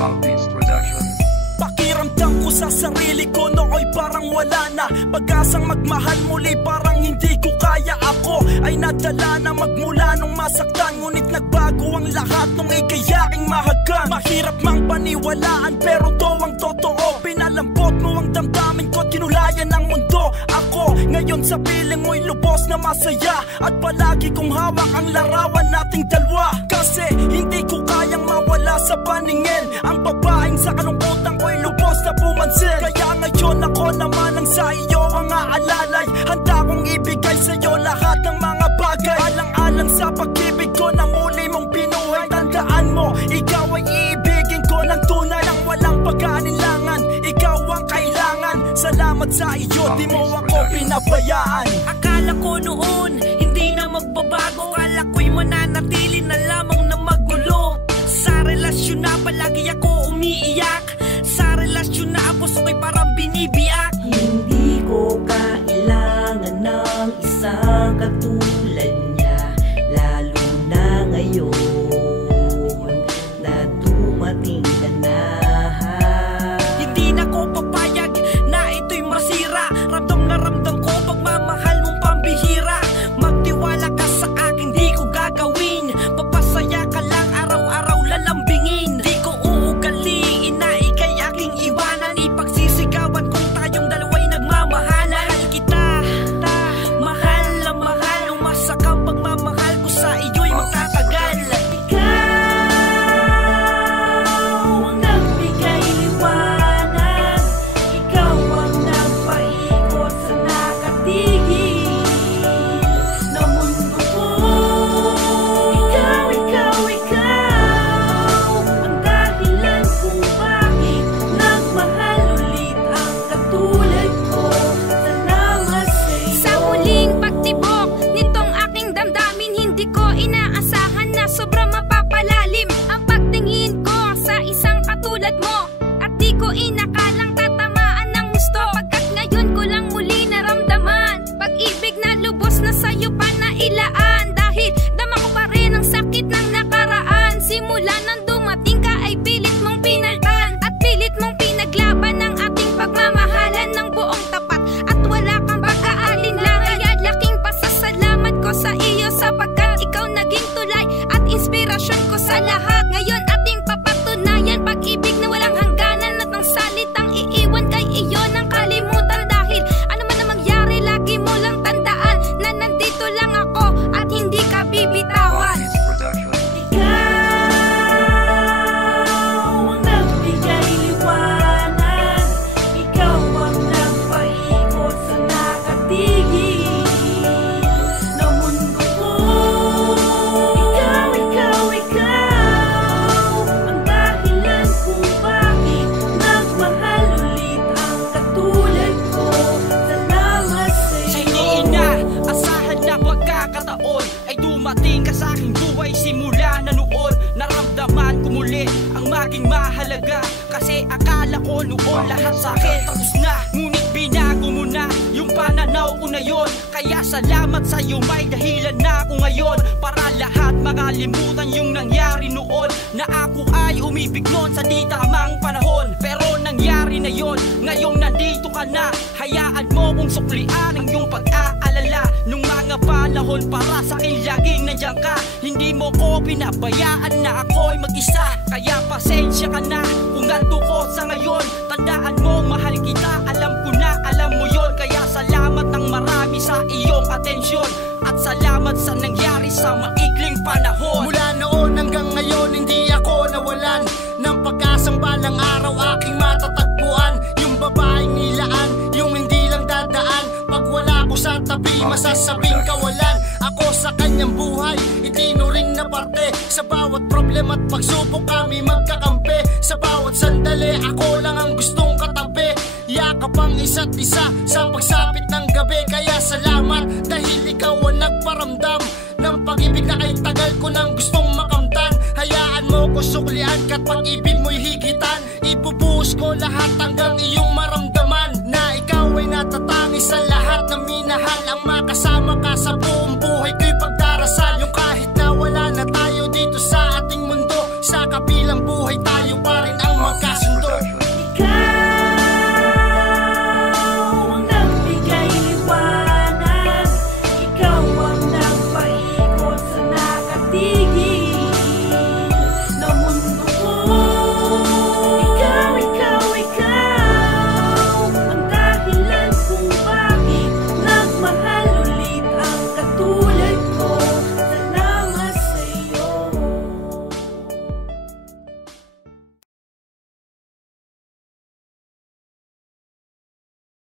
Beats Production. Pakiramdam ko sa sarili ko nooy parang wala na. Pag-asang magmahal muli parang hindi ko kaya. Ako ay nadala na magmula nung masaktan, ngunit nagbago ang lahat nung ikayaking mahagan. Mahirap mang paniwalaan pero to ang totoo. Pinalambot mo ang damdamin ko, kinulayan ng mundo. Ako ngayon sa piling mo'y lubos na masaya, at palagi kong hawak ang larawan nating dalawa. Kasi hindi ko kayang mawala sa paningin ang babaeng sa kalungkutan ko'y lubos na pumansin. Kaya ngayon ako naman ang sa iyo ang aalalay. Handa kong ibigay sa iyo lahat ng mga bagay, alang-alang sa pag-ibig ko na muli mong binuhay. Tandaan mo, ikaw ay iibigin ko ng tunay, ang walang pag-aalinlangan. Ikaw ang kailangan. Salamat sa iyo, di mo ako pinabayaan. Akala ko noon hindi na magbabago, akala ko'y mananatili na lamang na magulo. Sa relasyon na palagi ako umiiyak, sa relasyon na ang puso ko'y parang binibiyak. Hindi ko kailangan ng isang katulad niya, lalo na ngayon na dumating ka na. Hindi na ko papayag na ito'y masira. Ramdam na ramdam ko pagmamahal mong pambihira. Magtiwala ka sa akin, di ko gagawin. Papasaya ka lang, araw-araw lalambingin. Di ko uugaliin na ika'y aking iwanan. Ipagsisigawan kung tayong dalawa'y nagmamahalan. Mahal kita, mahal na mahal. Umasa kang pagmamahal ko sa iyo'y magtatagal. Ikaw ang nagbigay liwanag, ikaw ang nagpaikot sa nakatigil na mundo ko. Ikaw ang dahilan kung bakit nagmahal ulit ang katulad ko. Salamat sa'yo. Sa muling pagtibok nitong aking damdamin, hindi ko inaasahan na sobrang mapapalalim ang pagtingin ko sa isang katulad mo. At di ko inakalang tatamaan ng gusto, pagkat ngayon ko lang muli naramdaman pag-ibig na lubos na sa'yo pa nailaan. Dahil dama ko pa rin ang sakit ng nakaraan. Simula nang dumating ka ay pilit mong pinaltan, at pilit mong pinaglaban ang ating pagmamahalan ng buong tapat. At wala kang pag-aalinlangan, kaya laking pasasalamat ko sa iyo, sapagkat ikaw naging tulay at inspirasyon ko sa lahat. Ngayon ating papatunayan pag-ibig na walang hangganan, at ang salitang iiwan kay iyo ng kalimutan. Dahil ano man ang mangyari, lagi mo lang tandaan na nandito lang ako at hindi ka bibitawan. Beats Production. Ikaw ang nagbigay liwanag, ikaw ang nagpaikot sa nakatigil na mundo ko. Ikaw ang dahilan kung bakit nagmahal ulit ang katulad ko. Salamat sa'yo. Sa hindi inaasahan na pagkakataon ay dumating ka sa aking buhay. Simula na noon, naramdaman ko muli ang maging mahalaga. Kasi akala ko noon lahat sa akin tapos na, ngunit binago mo na yung pananaw ko na yon. Kaya salamat sa'yo, may dahilan na ako ngayon para lahat makalimutan yung nangyari noon. Na ako ay umibig noon sa di tamang panahon, pero nangyari na yon. Ngayong nandito ka na, hayaan mo kong suklian ang iyong pag-aalala. Nung mga panahon para sa akin laging nandiyan ka, hindi mo ko pinabayaan na ako'y mag-isa. Kaya pasensya ka na kung ganito ko sa ngayon. Tandaan mo, mahal kita, alam ko na alam mo yon. Kaya salamat ng marami sa iyong atensyon, at salamat sa nangyari sa maikling panahon. Mula noon hanggang ngayon hindi ako nawalan ng pag-asang balang araw aking matatagpuan. Yung babaeng nilaan, yung hindi lang dadaan. Pag wala ko sa tabi, masasabing kawalan. Ako sa kanyang buhay, itinuring na parte. Sa bawat problema at pagsubok kami magkakampi. Sa bawat sandali, ako lang ang gustong katabi. Yakap ang isa't isa sa pagsapit ng gabi. Kaya salamat dahil ikaw ang nagparamdam ng pag-ibig na kay tagal ko nang gustong makamtan. Hayaan mo ko suklian ka't pag-ibig mo'y higitan. Ibubuhos ko lahat hanggang iyong maramdaman na ikaw ay natatangi sa lahat na minahal. Ang makasama ka sa buong buhay ko'y pagdarasal.